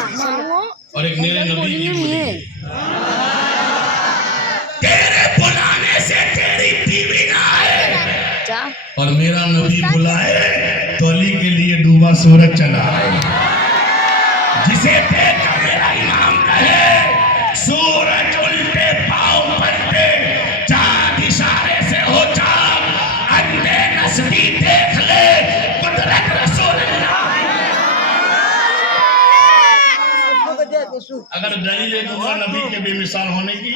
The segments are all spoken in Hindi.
और एक मेरे नबी की बुलाए। तेरे बुलाने से तेरी बीवी ना आए और मेरा नबी बुलाए तो अली के लिए डूबा सूरज चला आए। जिसे देखा मेरा इमाम कहे सूरज उल्टे पांव पलटे, चांद इशारे से हो चाक, अंधे नस्ली देख ले कुदरत रसूल अल्लाह। अगर दलील दूंगा नबी के बेमिसाल होने की,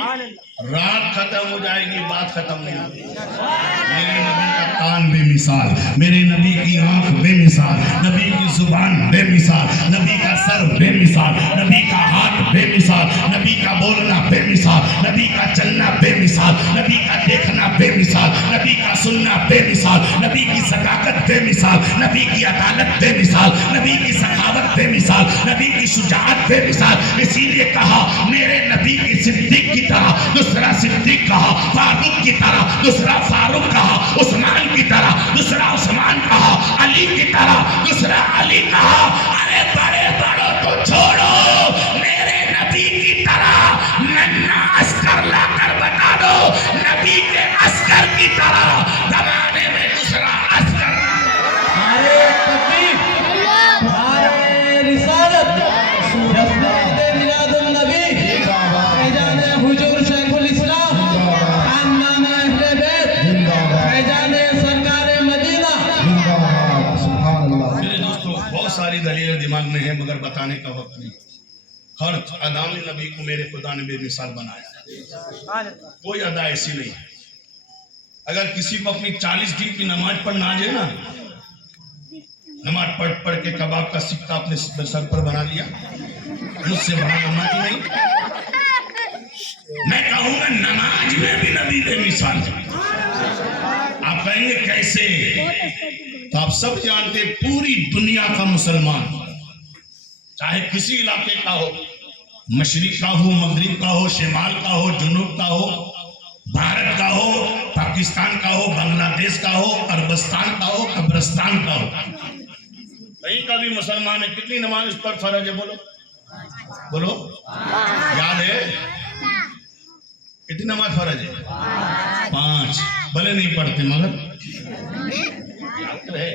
रात खत्म हो जाएगी, बात खत्म नहीं होगी। मेरे नबी का कान बेमिसाल, मेरे नबी की आंख बेमिसाल, नबी की जुबान बेमिसाल, नबी का सर बेमिसाल, नबी का हाथ बेमिसाल, नबी का बोलना बेमिसाल, नबी का चलना बेमिसाल, नबी का देखना बेमिसाल, नबी का सुनना बेमिसाल, नबी की सदाकत बेमिसाल, नबी की अदालत बेमिसाल, नबी की सखावत बेमिसाल, नबी की शुजाअत बेमिसाल। इसीलिए कहा मेरे नबी की सिद्दीक की तरह दूसरा सिद्दीक कहा, फारूक की तरह दूसरा फारूक कहा, उस्मान की तरह दूसरा उस्मान कहा, अली की तरह दूसरा अली कहा। अरे बड़े बड़ों को छोड़ो, मेरे नबी की तरह नन्ना अस्कर लाकर बता दो, नबी के अस्कर की तरह जमाने में दूसरा अस्कर। अरे तकलीफ, अरे रिसालत, जज्बाते मिलादुन नबी, फैजाने हुजूर शेखुल इस्लाम, खानदान अहले बैत, फैजाने सरकारे मदीना। मेरे दोस्तों बहुत सारी दलीलें दिमाग में है मगर बताने का वक्त नहीं। हर अदामी नबी को मेरे खुदा ने बेमिसाल बनाया, कोई अदा ऐसी नहीं है। अगर किसी को अपनी 40 दिन की नमाज पढ़ना आ जाए ना, नमाज पढ़ पढ़ के कबाब का सिक्का अपने सर पर बना लिया, मुझसे बड़ा नमाज नहीं। मैं कहूंगा नमाज में भी नबी बेमिसाल। आप कहेंगे कैसे? तो आप सब जानते पूरी दुनिया का मुसलमान चाहे किसी इलाके का हो, मशरिक का हो, मगरिब का हो, शिमाल का हो, जुनूब का हो, भारत का हो, पाकिस्तान का हो, बांग्लादेश का हो, अरबस्तान का हो, कब्रिस्तान का हो, कहीं का भी मुसलमान है। कितनी नमाज उस पर फर्ज है? बोलो बोलो, याद है? कितनी नमाज फर्ज है? 5। भले नहीं पढ़ते मगर है।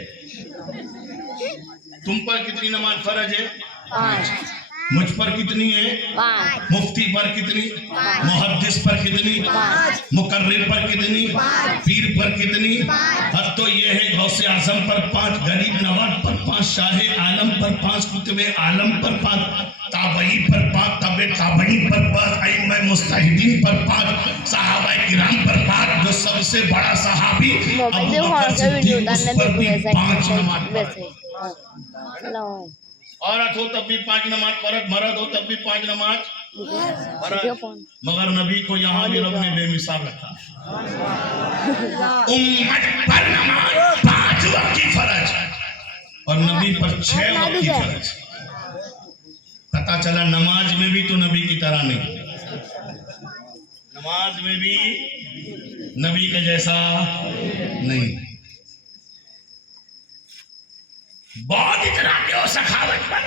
तुम पर कितनी नमाज फर्ज है? 5। मुझ पर कितनी है? 5। मुफ्ती पर कितनी? मुहद्दिस पर कितनी? मुकर्रिर पर कितनी? पीर पर कितनी? अब तो ये है गौसे आजम पर 5, गरीब नवाज पर 5, शाहे आलम पर 5, कुतुबे आलम पर 5, ताबई पर 5, तबे ताबई पर 5, अइम्मा मुस्ताहिदीन पर 5, सहाबा किराम पर 5, जो सबसे बड़ा सहाबी अबू बकर सिद्दीक उस पर भी 5 नमाज पढ़े। औरत हो तब भी 5 नमाज पढ़त, मर्द हो तब भी 5 नमाज पढ़त। मगर नबी को यहाँ भी रब ने बेमिसाल रखा। उम्मत पर नमाज 5 वक्त की फर्ज और नबी पर 6 वक्त की फर्ज। पता चला नमाज में भी तो नबी की तरह नहीं, नमाज में भी नबी के जैसा नहीं। बहुत इतराते हो सखावत पर,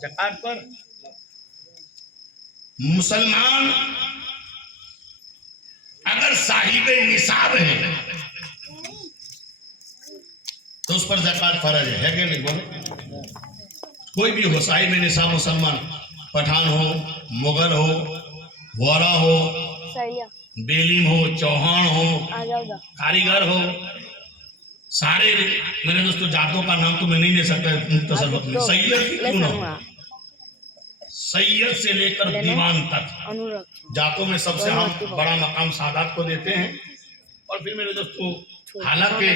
ज़कात पर। मुसलमान अगर साहिबे निसाब है तो उस पर ज़कात फर्ज है कि नहीं? बोलो, कोई भी हो साहिबे निसाब मुसलमान, पठान हो, मुगल हो, वोरा हो, बेलीम हो, चौहान हो, कारीगर हो, सारे मेरे दोस्तों जातों का नाम तो मैं नहीं ले सकता मुख्तसर वक्त में। सैयद क्यों ना हो, सैयद से लेकर दीवान तक जातों में सबसे हम बड़ा मकाम सादात को देते हैं। और फिर मेरे दोस्तों हालांकि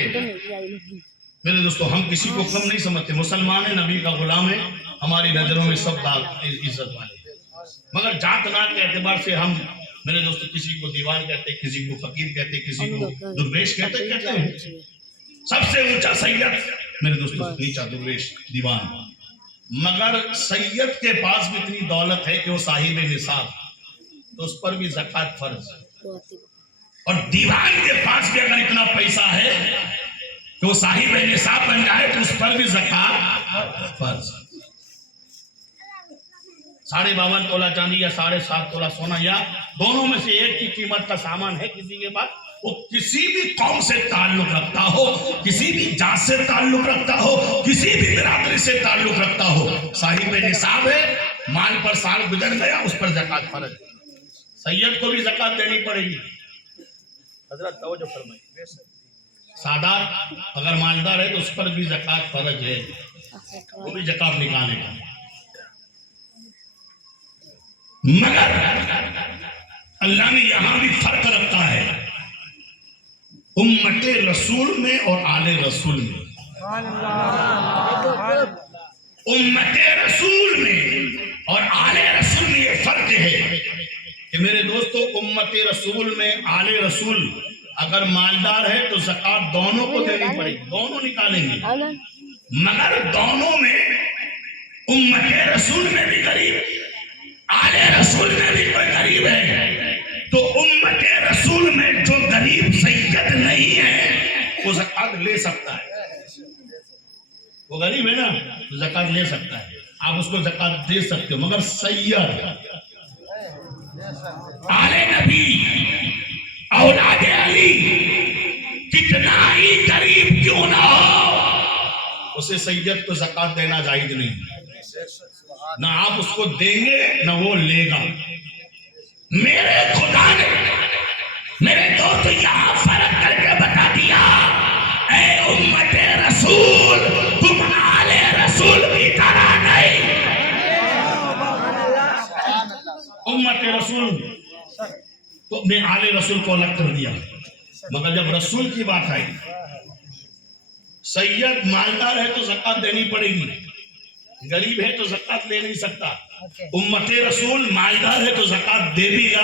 मेरे दोस्तों हम किसी को कम नहीं समझते, मुसलमान है, नबी का गुलाम है, हमारी नजरों में सब इज्जत वाले, मगर जात नात के एतबार से हम मेरे दोस्तों किसी को दीवान कहते, किसी को फकीर कहते, किसी को दुर्वेश कहते हैं। सबसे ऊंचा सैयद मेरे दोस्तों, नीचा दुर्वेश दीवान। मगर सैयद के पास भी इतनी दौलत है कि वो साहिब निसाब, तो उस पर भी ज़कात फर्ज। और दीवान के पास भी अगर इतना पैसा है कि वो साहिब निसाब बन जाए तो उस पर भी ज़कात फर्ज। 52.5 तोला चांदी या 7.5 तोला सोना या दोनों में से एक की कीमत का सामान है किसी के पास, वो किसी भी कौम से ताल्लुक रखता हो, किसी भी जात से ताल्लुक रखता हो, किसी भी बिरादरी से ताल्लुक रखता हो, साहिब निसाब है, माल पर साल गुजर गया, उस पर ज़कात फर्ज है। सैयद को भी ज़कात देनी पड़ेगी। हजरत तवज्जो फरमाइए, सादात अगर मालदार है तो उस पर भी ज़कात फर्ज है, वो भी ज़कात निकालेगा। मगर अल्लाह ने यहां भी फर्क रखा है उम्मते रसूल में और आले रसूल में। उम्मते रसूल में और आले रसूल में ये फर्क है कि मेरे दोस्तों, उम्मते रसूल में आले रसूल अगर मालदार है तो ज़कात दोनों को देनी पड़ेगी, दोनों निकालेंगे। मगर दोनों में उम्मते रसूल में भी गरीब, आले रसूल में भी कोई गरीब है, तो उम्मते रसूल में जो गरीब सैयद नहीं है वो ज़कात ले सकता है। वो गरीब है ना, तो ज़कात ले सकता है, आप उसको ज़कात दे सकते हो। मगर सैयद, आले नबी, औलादे अली, कितना ही गरीब क्यों ना हो, उसे सैयद को ज़कात देना जायज नहीं, ना आप उसको देंगे ना वो लेगा। मेरे खुदा ने मेरे दोस्त यहां फर्क करके बता दिया, ऐ उम्मते रसूल, तुम आले रसूल की तरह नहीं। उम्मते रसूल तो मैं आले रसूल को अलग कर दिया, मगर जब रसूल की बात आई, सैयद मालदार है तो ज़कात देनी पड़ेगी, गरीब है तो ज़कात ले नहीं सकता। उम्मते रसूल मालदार है तो ज़कात दे देगा,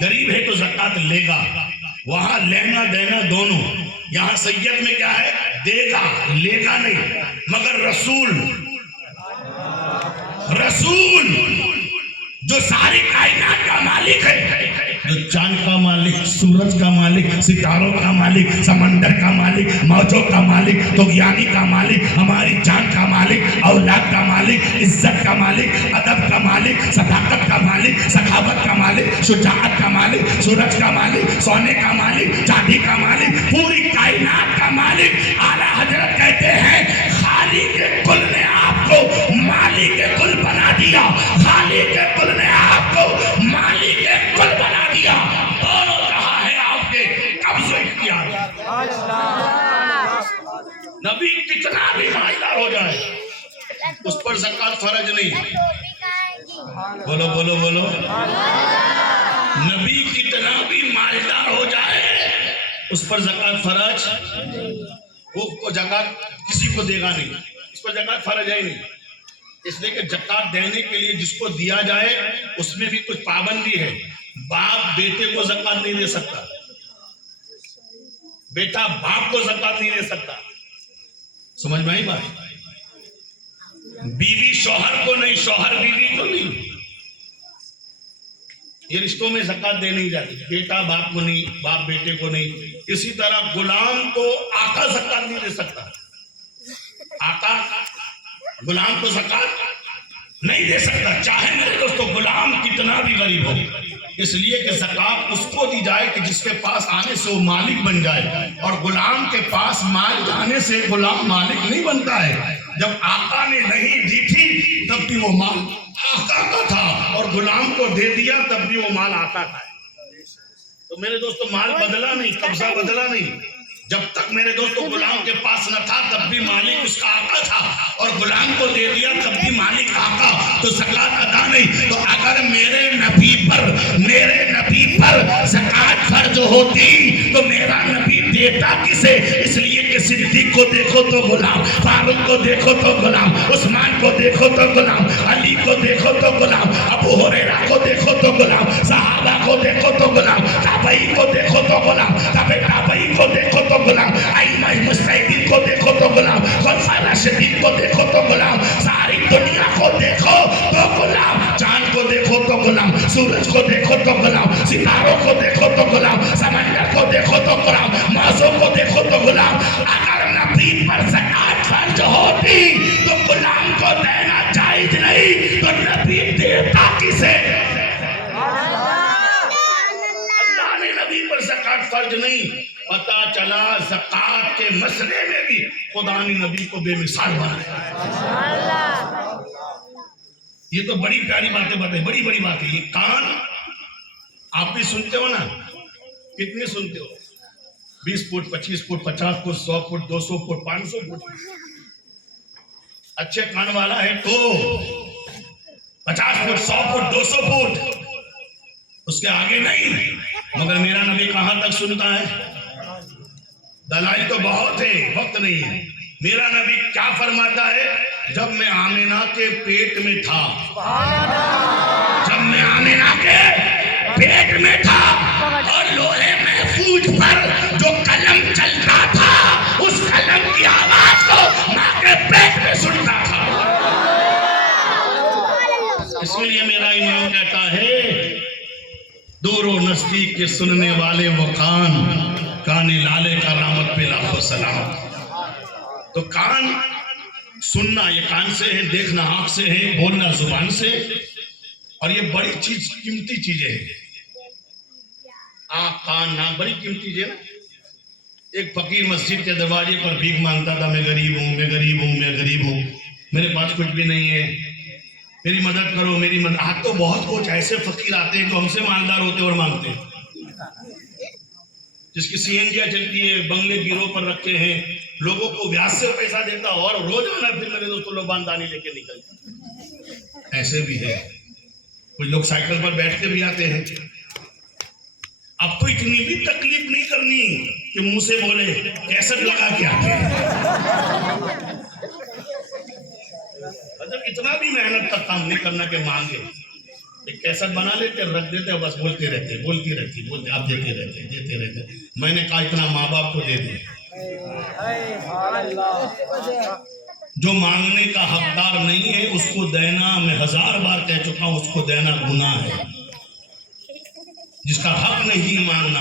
गरीब है तो ज़कात लेगा, वहां लेना देना दोनों। यहाँ सैयद में क्या है, देगा लेगा नहीं। मगर रसूल जो सारी कायनात का मालिक है, जो चांद का मालिक, सूरज का मालिक, सितारों का मालिक, समंदर का मालिक, मौजों का मालिक, तुगयानी का मालिक, हमारी जान का मालिक, औलाद का मालिक, इज्जत का मालिक, अदब का मालिक, सदाकत का मालिक, सखावत का मालिक, शुजाअत का मालिक, सूरज का मालिक, सोने का मालिक, चांदी का मालिक, पूरी कायनात का मालिक। आला हजरत कहते हैं खाली के कुल ने आपको मालिक के कुल बना दिया, खाली के कुल ने आपको मालिक के कुल बना दिया। दोनों कहा है आपके कब्जे इख्तियार। नबी कितना भी मालदार हो जाए उस पर ज़कात फर्ज नहीं। बोलो बोलो बोलो। नबी कितना भी मालदार हो जाए उस पर ज़कात फर्ज, वो ज़कात किसी को देगा नहीं, उस पर ज़कात फर्ज है ही नहीं। इसलिए कि ज़कात देने के लिए जिसको दिया जाए उसमें भी कुछ पाबंदी है। बाप बेटे को ज़कात नहीं दे सकता, बेटा बाप को ज़कात नहीं दे सकता, समझ में आई बात। बीवी शौहर को नहीं, शौहर बीवी को नहीं, ये रिश्तों में ज़कात दे नहीं जाती। बेटा बाप को नहीं, बाप बेटे को नहीं। इसी तरह गुलाम को आका ज़कात नहीं दे सकता, आका गुलाम को ज़कात नहीं दे सकता, चाहे मेरे दोस्तों गुलाम कितना भी गरीब हो। इसलिए कि ज़कात उसको दी जाए कि जिसके पास आने से वो मालिक बन जाए, और गुलाम के पास माल जाने से गुलाम मालिक नहीं बनता है। जब आका ने नहीं दी थी तब भी वो माल आका का था, और गुलाम को दे दिया तब भी वो माल आका का है। तो मेरे दोस्तों माल बदला नहीं, कब्जा बदला नहीं। जब तक मेरे दोस्तों गुलाम के पास न था तब भी मालिक उसका आका था, और गुलाम को दे दिया तब भी मालिक आका, तो ज़कात अदा नहीं। तो अगर मेरे नबी पर ज़कात फर्ज होती तो मेरा नबी देता किसे? इसलिए कि सिद्दीक को देखो तो गुलाम, फारूक को देखो तो गुलाम, उस्मान को देखो तो गुलाम, अली को देखो तो गुलाम, अबू हुरैरा को देखो तो गुलाम, सहाबा को देखो तो गुलाम, ताबई को देखो तो गुलाम, ताबई को देखो तो गुलाम, अइम्मा मुजतहिदीन को देखो तो गुलाम, खुलफाए राशिदीन को देखो तो गुलाम, सारी दुनिया को देखो तो गुलाम, चांद को देखो तो गुलाम, सूरज को देखो तो गुलाम, सितारों को देखो तो गुलाम, समंदर को देखो तो गुलाम, मौसम को देखो तो गुलाम। अगर नबी पर ज़कात फर्ज होती तो गुलाम को देना जायज नहीं, तो नबी देता किसे? अल्लाह ने नबी पर ज़कात फर्ज नहीं, पता चला ज़कात के मसले में भी खुदा ने नबी को बेमिसाल बनाया। ये तो बड़ी प्यारी बातें बताई, बड़ी बड़ी बातें। ये कान आप भी सुनते हो ना, कितने सुनते हो? 20 foot, 25 foot, 50 foot, 100 foot, 200 foot, 500 foot. अच्छे कान वाला है तो 50 फुट, 100 फुट, 200 फुट, उसके आगे नहीं। मगर मेरा नबी कहां तक सुनता है? दलाइल तो बहुत है, वक्त नहीं है। मेरा नबी क्या फरमाता है? जब मैं आमिना के पेट में था, जब मैं आमिना के पेट में था और लोहे महफूज पर जो कलम चलता था, उस कलम की आवाज को मां के पेट में सुनता था। इसलिए मेरा इमाम कहता है, दूर और नजदीक के सुनने वाले वो कान लाले का रामत पे लाखों सलाम। तो कान सुनना ये कान से है, देखना आंख से है, बोलना जुबान से, और ये बड़ी चीज, कीमती चीजें हैं। आंख, कान, नाक बड़ी कीमती चीजें ना। एक फकीर मस्जिद के दरवाजे पर भीख मांगता था, मैं गरीब हूं, मैं गरीब हूं, मैं गरीब हूं, मेरे पास कुछ भी नहीं है, मेरी मदद करो, मेरी मदद। आज तो बहुत कुछ ऐसे फकीर आते हैं जो हमसे मालदार होते और मांगते हैं। जिसकी सीएनजी चलती है, बंगले गिरोह पर रखे हैं, लोगों को ब्याज से पैसा देता और रोजाना फिर मेरे दोस्तों लोग बांधानी लेके निकलते। ऐसे भी है। कुछ लोग साइकिल पर बैठ के भी आते हैं। अब तो इतनी भी तकलीफ नहीं करनी कि मुंह से बोले कैसेट लगा के आते हैं। मतलब इतना भी मेहनत का काम नहीं करना के मांगे, एक कैसेट बना लेते, रख देते, बस बोलते रहते, बोलती रहती, बोलते, आप देते रहते, देते रहते। मैंने कहा इतना माँ बाप को दे दे। जो मांगने का हकदार नहीं है उसको देना, मैं 1000 बार कह चुका हूं, उसको देना गुनाह है। जिसका हक नहीं मांगना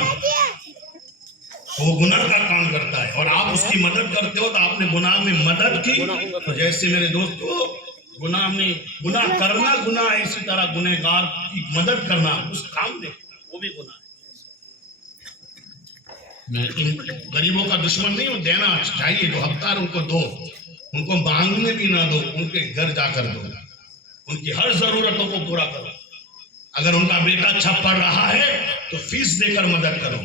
वो गुनाह का काम करता है, और आप उसकी मदद करते हो तो आपने गुनाह में मदद की। तो जैसे मेरे दोस्तों, गुनाह में गुनाह करना गुनाह है, इसी तरह गुनहगार की मदद करना उस काम में वो भी गुनाह है। मैं इन गरीबों का दुश्मन नहीं हूं, देना चाहिए, जो हकदार उनको दो, उनको मांगने भी ना दो, उनके घर जाकर दो, उनकी हर जरूरतों को पूरा करो। अगर उनका बेटा अच्छा पढ़ रहा है तो फीस देकर मदद करो।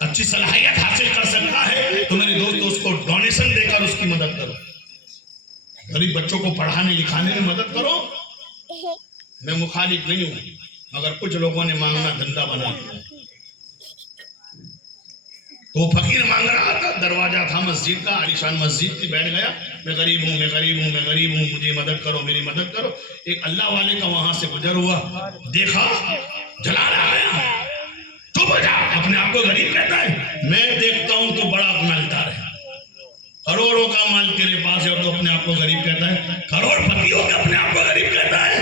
अच्छी सलाहियत हासिल कर सकता है तो मेरे दोस्तों उसको डोनेशन देकर उसकी मदद करो। गरीब बच्चों को पढ़ाने लिखाने में मदद करो। मैं मुखालिफ नहीं हूं, मगर कुछ लोगों ने मांगना धंधा बना दिया। तो फकीर मांग रहा था, दरवाजा था मस्जिद का, आलीशान मस्जिद थी, बैठ गया, मैं गरीब हूं, मैं गरीब हूं, मैं गरीब हूं, मुझे मदद करो, मेरी मदद करो। एक अल्लाह वाले का वहां से गुजर हुआ, देखा जला रहा आया, चुप हो जा, अपने आप को गरीब कहता है। मैं देखता हूं तो बड़ा मालदार है, करोड़ों का माल तेरे पास है और तो अपने आप को गरीब कहता है, करोड़पति हो के अपने आप को गरीब कहता है।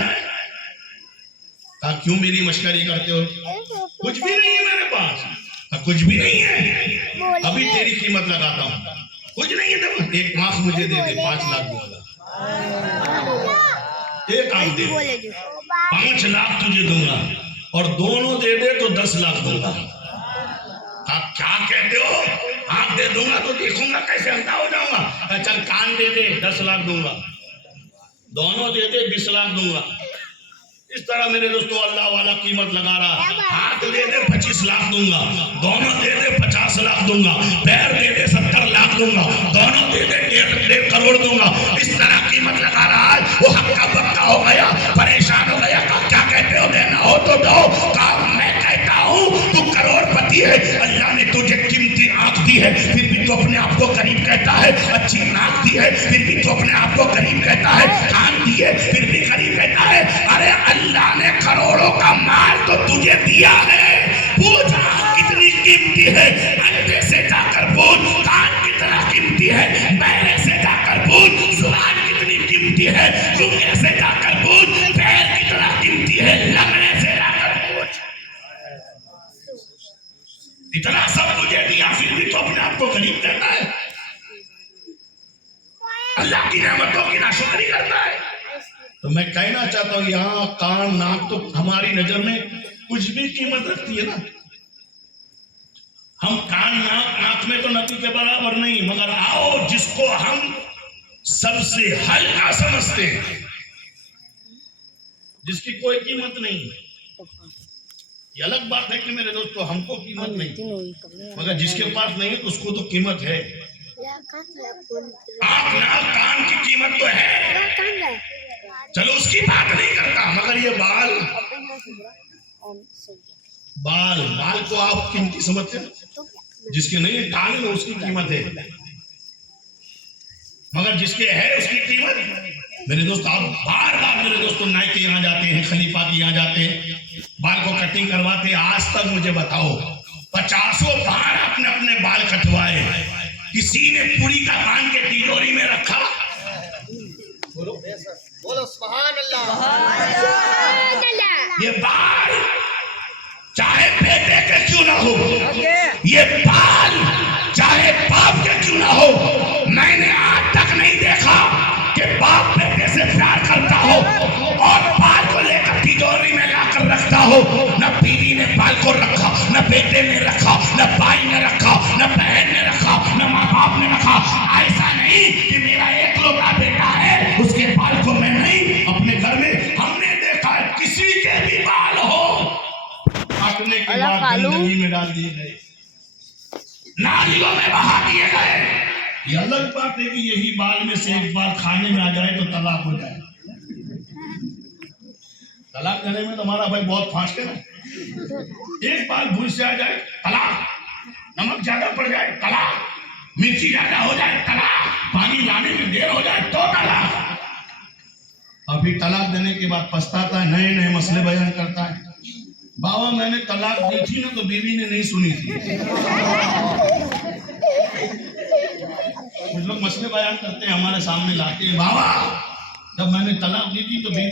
क्यों मेरी मश्करी करते हो? कुछ भी नहीं है मेरे पास, कुछ भी नहीं है, अभी तेरी कीमत लगाता हूं, कुछ नहीं है। तो एक आंख मुझे दे दे, 5 लाख दूंगा। एक आंख दे, 5 लाख तुझे दूंगा, और दोनों दे दे तो 10 लाख दूंगा। आप क्या कहते हो? आंख दे दूंगा तो देखूंगा कैसे, अंधा हो जाऊंगा। चल कान दे दे, 10 लाख दूंगा, दोनों दे दे 20 लाख दूंगा। इस तरह मेरे दोस्तों अल्लाह वाला कीमत लगा रहा। हाथ दे दे 25 लाख दूंगा, दोनों दे दे 50 लाख दूंगा, पैर दे दे 70 लाख दूंगा, दोनों दे दे 1.5 करोड़ दूंगा। इस तरह कीमत लगा रहा है। वो हक्का बक्का हो गया, परेशान हो गया। क्या कहते हो? देना हो तो दो। मैं कहता हूँ तू करोड़पति है, अल्लाह ने तुझे कीमती आंख दी है, फिर भी तू अपने आप को गरीब कहता है। अच्छी नाक दी है, फिर भी तू अपने आप को गरीब कहता है। कान दिए, फिर भी गरीब कहता है। अरे अल्लाह ने करोड़ों का माल तो तुझे दिया है, पूछा कितनी कीमती है? अंधे से जाकर पूछ कान कितना कीमती है, बैरे से जाकर पूछ जुबान कितनी कीमती है, गूंगे से जाकर पूछ पैर कितना कीमती है, लंगड़े से जाकर पूछ। इतना सब तुझे दिया, फिर भी तो अपने आप को गरीब कहता है, अल्लाह की नेमतों की नाशुक्री करता है। तो मैं कहना चाहता हूँ यहाँ कान नाक तो हमारी नजर में कुछ भी कीमत रखती है ना। हम कान नाक में तो नबी के बराबर नहीं, मगर आओ जिसको हम सबसे हल्का समझते हैं, जिसकी कोई कीमत नहीं, ये अलग बात है कि मेरे दोस्तों हमको कीमत नहीं, मगर जिसके पास नहीं है उसको तो कीमत है। आँख नाक कान की कीमत तो है, चलो उसकी बात नहीं करता, मगर ये बाल को आप कीमती समझते हैं, जिसके नहीं टांग है उसकी कीमत है, मगर जिसके है उसकी कीमत। मेरे दोस्त आप बार बार मेरे दोस्तों नाई के यहाँ जाते हैं, खलीफा के यहाँ जाते हैं, बाल को कटिंग करवाते हैं, आज तक मुझे बताओ 50 बार अपने अपने बाल कटवाए, किसी ने पूरी का बांध के तिजोरी में रखा? बोलो सुभान अल्लाह। ये बाल चाहे बेटे के क्यों ना हो, ये बाल चाहे बाप के क्यों ना हो, मैंने आज तक नहीं देखा कि बाप बेटे से प्यार करता हो और बाल को लेकर तिजोरी में लाकर रखता हो। न बीवी ने बाल को रखा, न बेटे ने रखा, न भाई ने रखा, न बहन ने रखा, न माँ बाप ने रखा। ऐसा नहीं कि मेरा एकलौता बेटा है उसके बाल को मैं नहीं, अपने घर में हमने देखा है किसी के भी बाल हो काटने के बाद गंदगी में डाल दिए गए, नालियों में बहा दिए गए। ये अलग बात है कि यही बाल में से एक बाल खाने में आ जाए तो तलाक हो जाए। तलाक देने में तो हमारा भाई बहुत फास्ट है ना, एक बाल भूल से आ जाए तलाक, नमक ज्यादा पड़ जाए तलाक, मिर्ची ज्यादा हो जाए तलाक, पानी लाने में देर हो जाए तो तलाक। अभी तलाक देने के बाद पछताता है, नए नए मसले बयान करता है। बाबा मैंने तलाक दी थी ना तो बीवी ने नहीं सुनी थी। कुछ लोग मसले बयान करते हैं, हमारे सामने लाते हैं, बाबा जब मैंने तलाक दी थी तो बीवी